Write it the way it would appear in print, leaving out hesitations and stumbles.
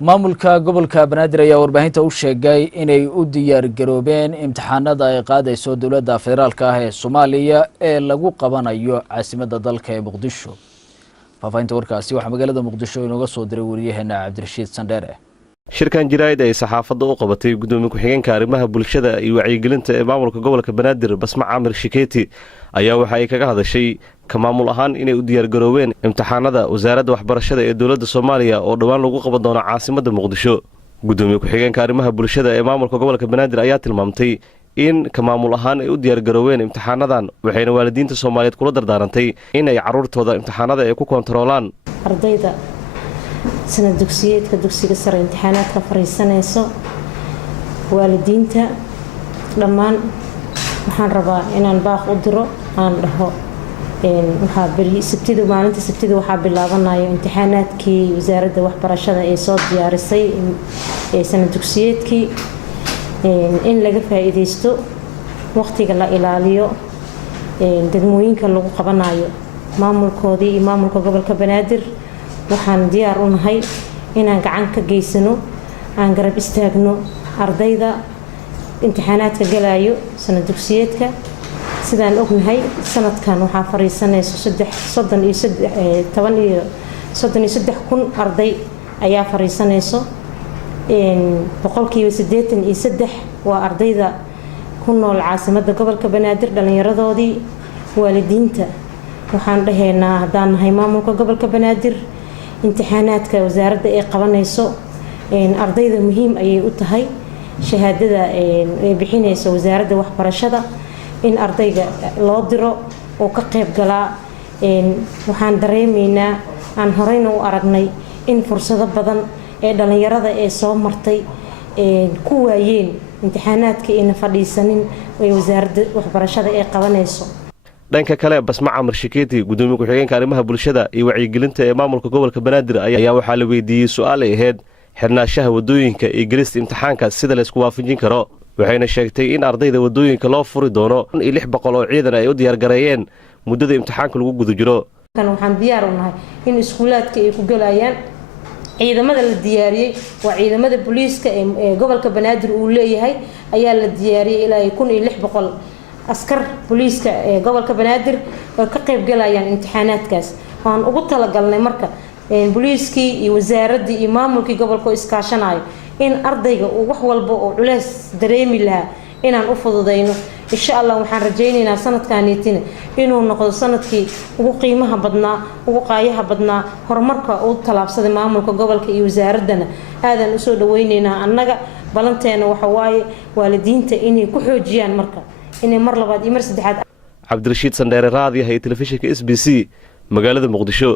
maamulka gobolka Banaadir ayaa warbaahinta u sheegay inay u diyaar garoobeen imtixaanada ay qaadayso dawladda federaalka ah ee Soomaaliya ee lagu qabanayo caasimadda dalka ee Muqdisho. Faafaynta warkaasi waxa magaalada Muqdisho inooga soo diray wariyaheena Cabdirashiid Sandheere. shirkan jiraayid ay saxaafadda u qabatay gudoomiye ku-xigeenka arrimaha bulshada iyo wacyigelinta ee maamulka gobolka Banaadir Basma Camir Shikeeti ayaa waxa ay kaga hadashay ka maamul ahaan inay u diyaar garoobeen imtixaanada wasaaradda waxbarashada ee dawladda Soomaaliya oo dhawaan lagu qaban doono caasimadda Muqdisho. gudoomiye ku-xigeenka arrimaha bulshada ee maamulka gobolka Banaadir ayaa tilmaamtay in ka maamul ahaan ay u diyaar garoobeen imtixaanadan waxayna waalidiinta Soomaaliyeed kula dardaarantay in ay caruurtooda imtixaanada ay ku kontroolaan ardayda سنة دكسيات كدكسي سر امتحانات كفريسانيسو والدينتا لمان waxaan rabaa inaan baaq u diro aan dhaho waxa bari sabtida maalinta sabtida waxa bilaabanayo imtixaanaadkii wasaaradda waxbarashada ee soo diyaarisay ee sanad dugsiyeedkii in laga faa'iideysto waqtiga la ilaaliyo degmooyinka lagu qabanayo maamulkoodii iyo maamulka gobolka Banaadir waxaan diyaar u nahay inaan gacan ka geysano aan garab istaagno ardayda imtixaanaadka galayo sanad dugsiyeedka sidaan ognahay sanadkan waxa fariisanayso 33 arday ayaa fariisanayso boqolkiiba 83 waa ardayda ku nool caasimadda gobolka Banaadir dhalinyaradoodii waalidiinta waxaan dhahaynaa hadaan nahay maamulka gobolka Banaadir imtixaanaadka wasaaradda ay qabanayso ardayda muhiim ayay u tahay shahaadada ay bixinayso wasaaradda waxbarashada in ardayga loo diro oo ka qayb gala waxaan dareemaynaa aan horeyna u aragnay in fursado badan ee dhalinyarada ee soo martay ku waayeen imtixaanaadka in fadhiisanin ee wasaaradda waxbarashada ay qabanayso. dhanka kale Basma Camir Shikeeti gudoomiye ku-xigeenka arrimaha bulshada iyo wacyigelinta ee maamulka gobolka Banaadir ayaa waxa la weydiiyay su'aal ay ahayd xirnaashaha wadooyinka iyo gelista imtixaanka sida la isku waafajin karo waxayna sheegtay in ardayda wadooyinka loo furi doono 600 oo ciidan ay u diyaar gareeyeen muddada imtixaanka lagu guda jiro. kan waxaan diyaar u nahay in iskuulaadka ay ku galayaan ciidamada la diyaariyay waa ciidamada booliiska ee gobolka Banaadir uu leeyahay ayaa la diyaariyay ilaa 1600 askar booliiska ee gobolka Banaadir oo ka qayb galayaan imtixaanaadkaas waan ugu talagalnay marka booliiskii iyo wasaaradda iyo maamulkii gobolka iskaashanayo in ardayga uu wax walba oo culeys dareemi lahaa inaan u fududeyno insha Allah waxaan rajaynaynaa sanadkaaniitina inuu noqdo sanadkii ugu qiimaha badnaa ugu qaayaha badnaa horumarka uu talaabsaday maamulka gobolka iyo wasaaraddana aadan u soo dhaweynaynaa annaga balanteena waxa waaye waalidiinta inay ku xoojiyaan marka inay mar labaad iyo mar saddexaad. Cabdirashiid Sandheere raadiyaha ee telefishinka SBC magaalada Muqdisho.